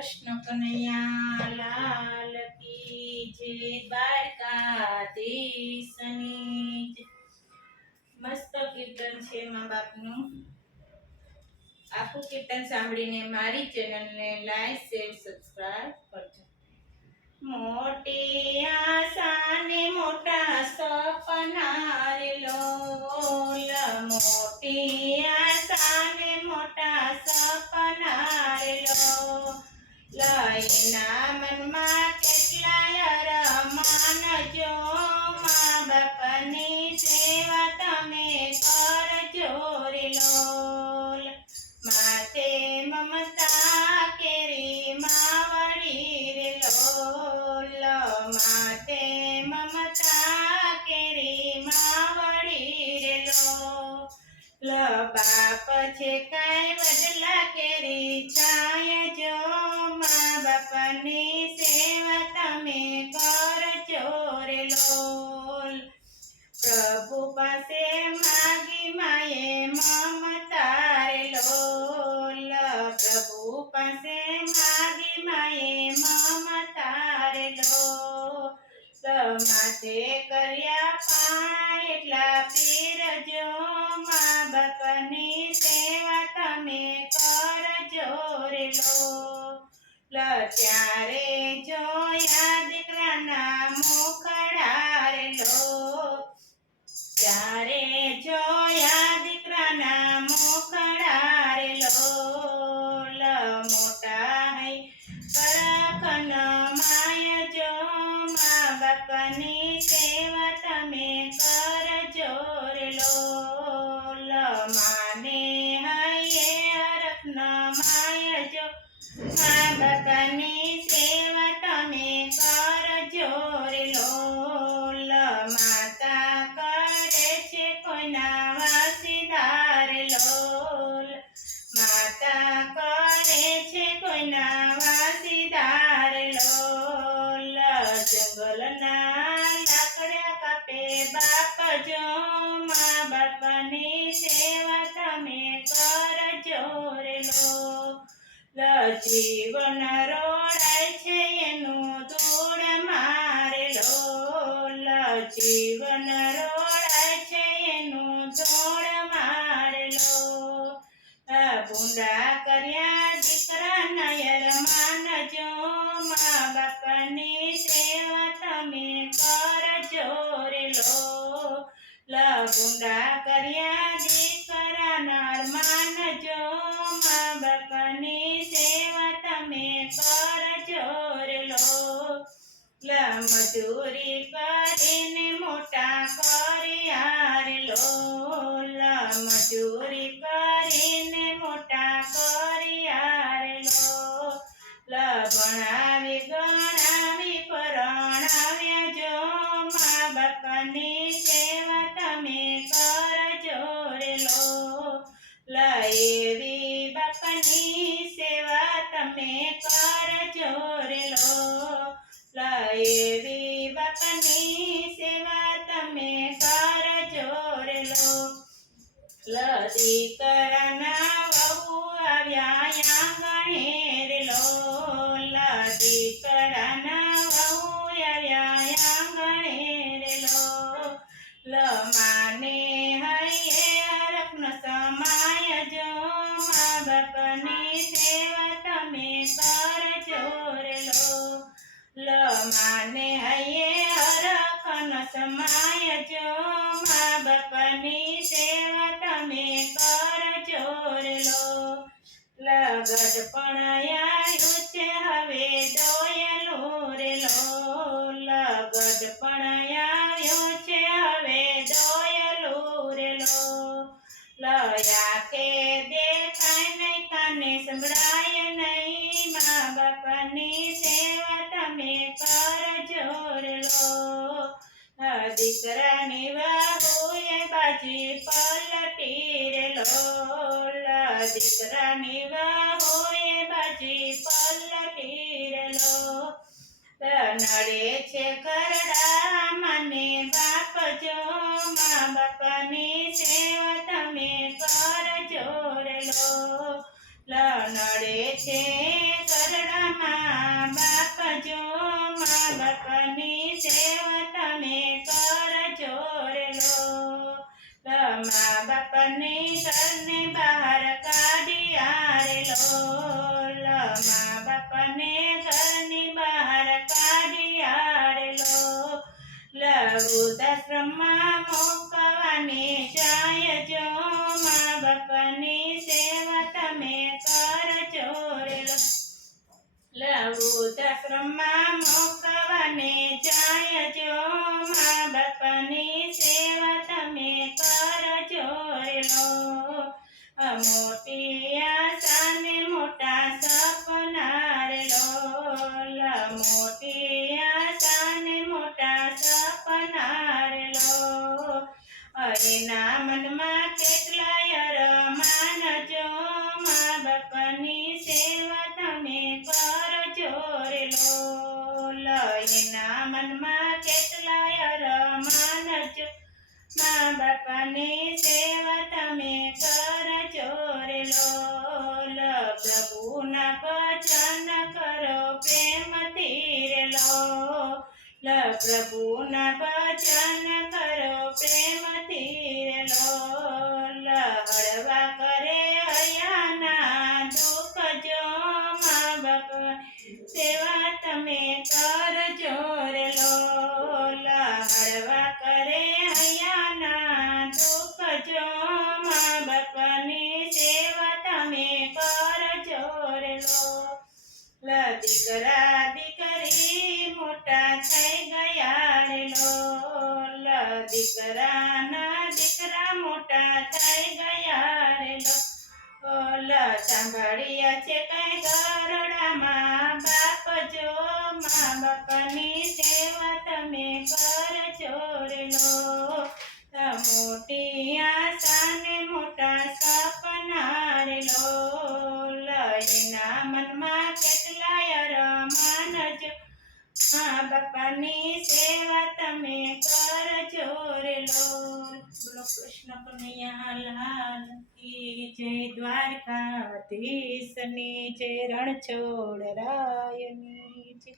કૃષ્ણ કનૈયા લાલ કી જય દ્વારકાધીશની મસ્ત કીર્તન છે મા બાપનું. આખું કીર્તન સાંભળીને મારી ચેનલને લાઈક, શેર, સબસ્ક્રાઇબ કરજો. મોટી આશાને મોટા સપના રે લોલ. મોટી આશાને મોટા સપના લઈના મનમાં કેટલાય રમાન મા બાપની સેવા તમે કરજો રે લોલ. માથે મમતા કેરી માવડી રે લોલ. માથે મમતા કેરી માવડી બાપ છે કાંઈ બદલા કેરી, છાય જો બાપની સેવા તમે કરજો રે લોલ પ્રભુ પાસે માગી માએ મમતા રે લોલ પ્રભુ પાસે માગી માએ મમતા રે લોલ માથે કર્યા પા એટલા પીરજો મા બાપની સેવા તમે કરજો રે લોલ ત્યારે જોયા દીકરાના મુખડા રે લોલ ત્યારે જોયા છે કોઈના વાસીદાર લોલ. માતા કરે છે કોઈના વાસીદાર લોલ. જંગલના લાકડા કાપે બાપ જો. મા બાપની સેવા તમે કરજો રે લોલ જીવન રોડાય છે એનું ધૂળ મારેલો જીવન રોડાય લો. લગુંડા કર્યા દીકરા નરમાન માનજો મા બાપની સેવા તમે કરજો રે લો. મજૂરી કરીને મોટા કર્યા રે લો. મજૂરી કરીને મોટા કર્યા રે લો. ભણાવી ગણાવી બાપની સેવા તમે કરજો રે લો. લ એવી બાપની સેવા તમે કરજો લો માને હૈયે હરખન સમાય જો, મા બાપની સેવા તમે કરજો રે લો. લગડ પણ બાપની સેવા તમે કરજો રે લો. દીકરાની વાહુએ બાજી પલટી રે લોલ દીકરાની વાહુએ બાજી પલટી રે લો. નડે છે કરડા મને બાપ જો. મા બાપની સેવા તમે કરજો રે લો. નડે છે કરડા બાપની સેવા તમે કરજો રે લો મા બાપને ઘરને બહાર કાઢી આરેલો. મા બાપને ઘરની બહાર કાઢી આરેલો. વૃદ્ધાશ્રમમાં મોકવાને જાય જો મા બાપની સેવા તમે વૃદ્ધાશ્રમમાં મોકવાને જાય જો મા બાપની સેવા તમે કરજો લો મોટી આશા મોટા સપના લો મોટી આશા મોટા સપના લો એના મનમાં બાપની સેવા તમે કરજો રે લોલ. પ્રભુના ભજન કરો, પ્રેમથી રે લોલ પ્રભુના ભજન કરો, પ્રેમથી રે લોલ હળવા કરે અયાના દુઃખ જો મા બાપ. સેવા લો દીકરા દીકરી મોટા થઈ ગયા રે લો દીકરાના દીકરા મોટા થઈ ગયા રે લો ઓલ સાંભળ્યા છે કઈ ગરડામાં, બાપ જો મા બાપની સેવા તમે કરજો રે લો. મોટી મા બાપાની સેવા તમે કરજો રે બોલો કૃષ્ણ કનૈયા લાલ કી જય દ્વારકાધીશની જય રણછોડ રાયની જય